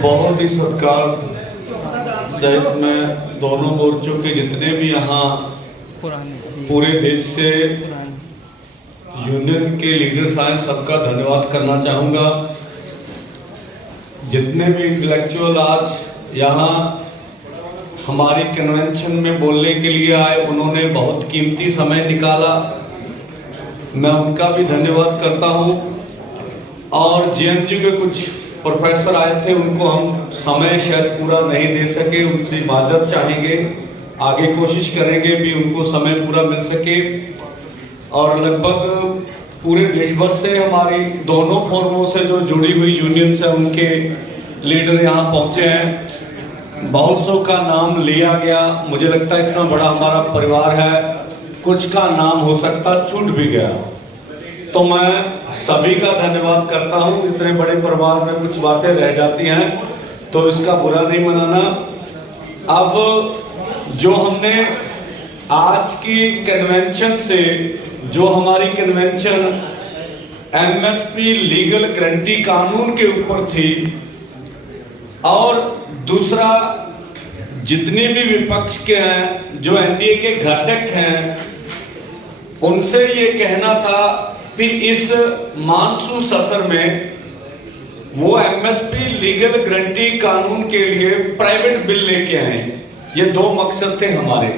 बहुत ही सत्कार सहित मैं दोनों मोर्चों के जितने भी यहाँ पूरे देश से यूनियन के लीडर्स आए सबका धन्यवाद करना चाहूँगा। जितने भी इंटेलेक्चुअल आज यहाँ हमारी कन्वेंशन में बोलने के लिए आए, उन्होंने बहुत कीमती समय निकाला, मैं उनका भी धन्यवाद करता हूँ। और जेएनयू के कुछ प्रोफेसर आए थे, उनको हम समय शायद पूरा नहीं दे सके, उनसे माजरत चाहेंगे, आगे कोशिश करेंगे भी उनको समय पूरा मिल सके। और लगभग पूरे देश भर से हमारी दोनों फोरमों से जो जुड़ी हुई यूनियन से उनके लीडर यहाँ पहुँचे हैं। बहुत सौ का नाम लिया गया, मुझे लगता है इतना बड़ा हमारा परिवार है, कुछ का नाम हो सकता छूट भी गया, तो मैं सभी का धन्यवाद करता हूँ। इतने बड़े परिवार में कुछ बातें रह जाती हैं तो इसका बुरा नहीं मनाना। अब जो हमने आज की कन्वेंशन से, जो हमारी कन्वेंशन एमएसपी लीगल गारंटी कानून के ऊपर थी, और दूसरा जितने भी विपक्ष के हैं, जो एनडीए के घटक हैं, उनसे ये कहना था कि इस मानसून सत्र में वो एमएसपी लीगल गारंटी कानून के लिए प्राइवेट बिल लेके आए। ये दो मकसद थे हमारे।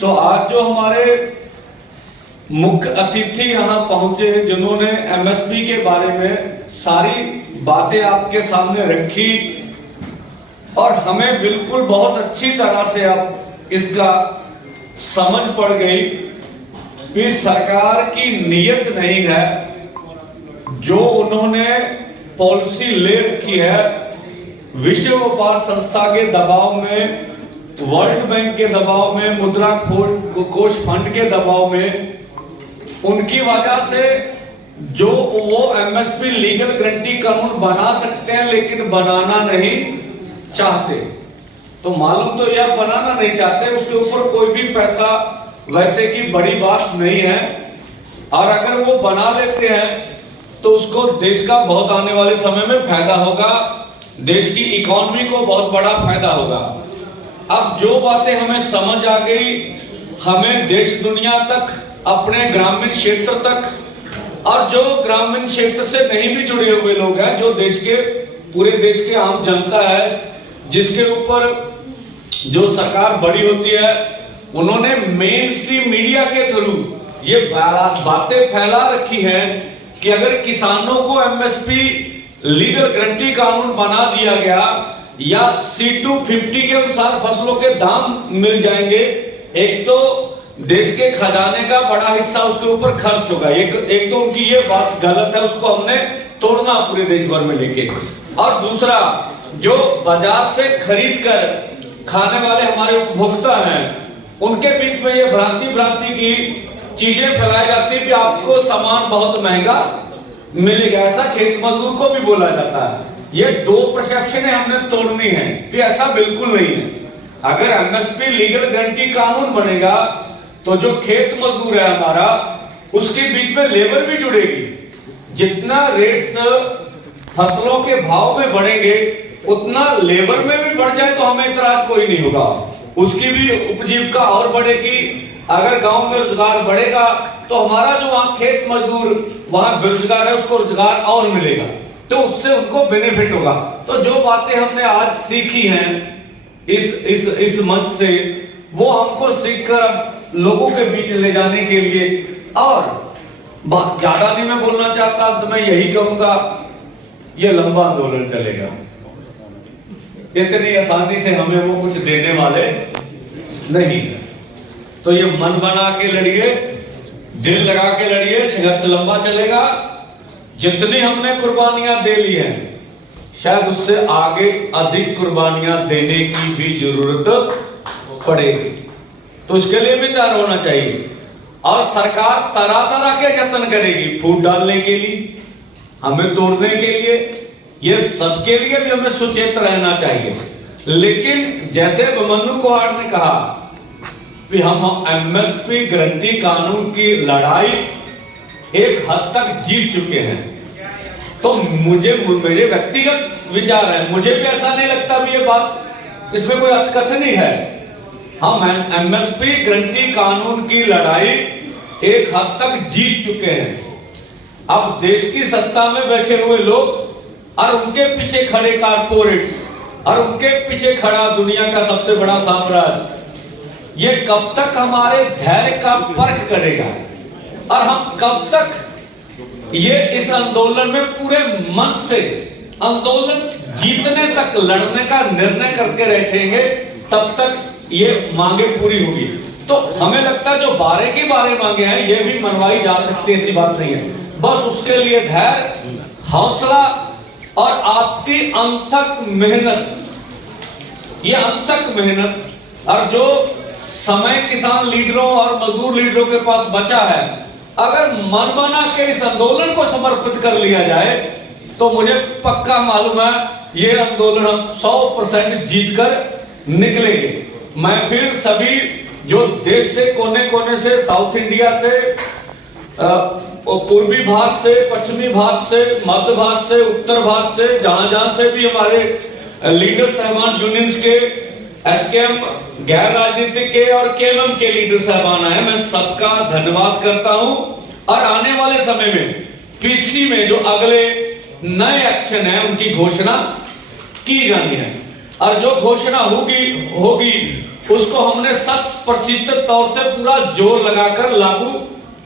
तो आज जो हमारे मुख्य अतिथि यहाँ पहुंचे, जिन्होंने एमएसपी के बारे में सारी बातें आपके सामने रखी, और हमें बिल्कुल बहुत अच्छी तरह से अब इसका समझ पड़ गई कि सरकार की नीयत नहीं है, जो उन्होंने पॉलिसी ले रखी है विश्व व्यापार संस्था के दबाव में, वर्ल्ड बैंक के दबाव में, मुद्रा कोष फंड के दबाव में, उनकी वजह से जो वो एमएसपी लीगल गारंटी कानून बना सकते हैं लेकिन बनाना नहीं चाहते। तो मालूम तो यह बनाना नहीं चाहते, उसके ऊपर कोई भी पैसा वैसे की बड़ी बात नहीं है, और अगर वो बना लेते हैं तो उसको देश का बहुत आने वाले समय में फायदा होगा, देश की इकोनॉमी को बहुत बड़ा फायदा होगा। अब जो बातें हमें समझ आ गई, हमें देश दुनिया तक, अपने ग्रामीण क्षेत्र तक, और जो ग्रामीण क्षेत्र से नहीं भी जुड़े हुए लोग हैं, जो देश के पूरे देश के आम जनता है, जिसके ऊपर जो सरकार बड़ी होती है, उन्होंने मेन स्ट्रीम मीडिया के थ्रू ये बातें फैला रखी हैं कि अगर किसानों को एमएसपी लीगल गारंटी कानून बना दिया गया, या C250 के अनुसार फसलों के दाम मिल जाएंगे, एक तो देश के खजाने का बड़ा हिस्सा उसके ऊपर खर्च होगा। एक तो उनकी ये बात गलत है, उसको हमने तोड़ना पूरे देश भर में लेके। और दूसरा, जो बाजार से खरीद कर खाने वाले हमारे उपभोक्ता हैं, उनके बीच में ये भ्रांति की चीजें फैलाई जाती है कि आपको सामान बहुत महंगा मिलेगा, ऐसा खेत मजदूर को भी बोला जाता है। ये दो परसेप्शनें हमने तोड़नी है कि ऐसा बिल्कुल नहीं है। अगर एमएसपी लीगल गारंटी कानून बनेगा तो जो खेत मजदूर है हमारा, उसके बीच में लेबर भी जुड़ेगी। जितना रेट्स फसलों के भाव में बढ़ेंगे, उतना लेबर में भी बढ़ जाए तो हमें इतराज कोई नहीं होगा, उसकी भी उपजीविका और बढ़ेगी। अगर गांव में रोजगार बढ़ेगा तो हमारा जो वहां खेत मजदूर वहां बेरोजगार है, उसको रोजगार और मिलेगा, तो उससे उनको बेनिफिट होगा। तो जो बातें हमने आज सीखी हैं इस मंच से, वो हमको सीखकर लोगों के बीच ले जाने के लिए, और ज्यादा नहीं मैं बोलना चाहता, तो मैं यही कहूंगा, ये लंबा आंदोलन चलेगा, इतनी आसानी से हमें वो कुछ देने वाले नहीं। तो ये मन बना के लड़िए, दिल लगा के लड़िए, संघर्ष लंबा चलेगा। जितनी हमने कुर्बानियां दे ली हैं, शायद उससे आगे अधिक कुर्बानियां देने की भी जरूरत पड़ेगी, तो उसके लिए भी तैयार होना चाहिए। और सरकार तरह तरह के यत्न करेगी, फूट डालने के लिए, हमें तोड़ने के लिए, ये सबके लिए भी हमें सुचेत रहना चाहिए। लेकिन जैसे अभिमन्यु कुहाड़ ने कहा कि हम एमएसपी गारंटी कानून की लड़ाई एक हद तक जीत चुके हैं, तो मेरे व्यक्तिगत विचार है, मुझे भी ऐसा नहीं लगता भी ये बात इसमें कोई अचकथनी है। हम एमएसपी गारंटी कानून की लड़ाई एक हद तक जीत चुके हैं। अब देश की सत्ता में बैठे हुए लोग और उनके पीछे खड़े कारपोरेट्स और उनके पीछे खड़ा दुनिया का सबसे बड़ा साम्राज्य, ये कब तक हमारे धैर्य का परख करेगा और हम कब तक ये इस आंदोलन में पूरे मन से आंदोलन जीतने तक लड़ने का निर्णय करके बैठेंगे, तब तक ये मांगे पूरी होगी। तो हमें लगता है जो 12 की 12 मांगे हैं ये भी मनवाई जा सकती है, ऐसी बात नहीं है। बस उसके लिए धैर्य, हौसला और आपकी अनथक मेहनत, ये अनथक मेहनत और जो समय किसान लीडरों और मजदूर लीडरों के पास बचा है, अगर मन बना के इस आंदोलन को समर्पित कर लिया जाए तो मुझे पक्का मालूम है ये आंदोलन हम 100% जीत कर निकलेंगे। मैं फिर सभी जो देश से कोने कोने से, साउथ इंडिया से, पूर्वी भाग से, पश्चिमी भाग से, मध्य भाग से, उत्तर भाग से, जहां से भी हमारे लीडर साहबान यूनियंस के, एसकेएम गैर राजनीतिक के और केएमएम के लीडर साहबान आए, मैं सबका धन्यवाद करता हूं। और आने वाले समय में पीसी में जो अगले नए एक्शन है उनकी घोषणा की जानी है और जो घोषणा होगी उसको हमने 100% तौर से पूरा जोर लगाकर लागू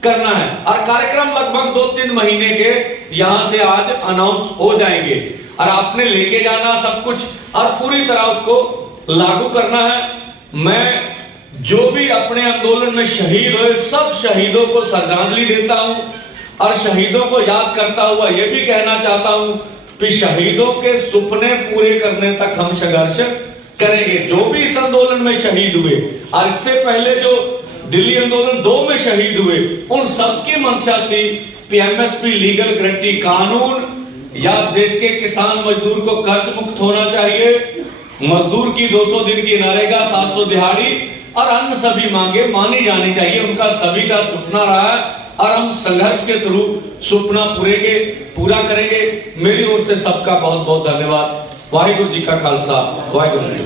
करना है। और कार्यक्रम लगभग 2-3 महीने के यहां से आज अनाउंस हो जाएंगे और आपने लेके जाना सब कुछ और पूरी तरह उसको लागू करना है। मैं जो भी अपने आंदोलन में शहीद हुए सब शहीदों को श्रद्धांजलि देता हूं और शहीदों को याद करता हुआ यह भी कहना चाहता हूं कि शहीदों के सुपने पूरे करने तक हम संघर्ष करेंगे। जो भी इस आंदोलन में शहीद हुए और इससे पहले जो दिल्ली आंदोलन 2 में शहीद हुए, उन सबकी मंशा थी कि एमएसपी लीगल गारंटी कानून या देश के किसान मजदूर को कर्ज मुक्त होना चाहिए, मजदूर की 200 दिन की नरेगा, 700 दिहाड़ी और अन्य सभी मांगे मानी जानी चाहिए। उनका सभी का सपना रहा है और हम संघर्ष के थ्रू सपना पूरा करेंगे। मेरी ओर से सबका बहुत बहुत धन्यवाद। वाहिगुरु जी का खालसा, वाहिगुरु जी।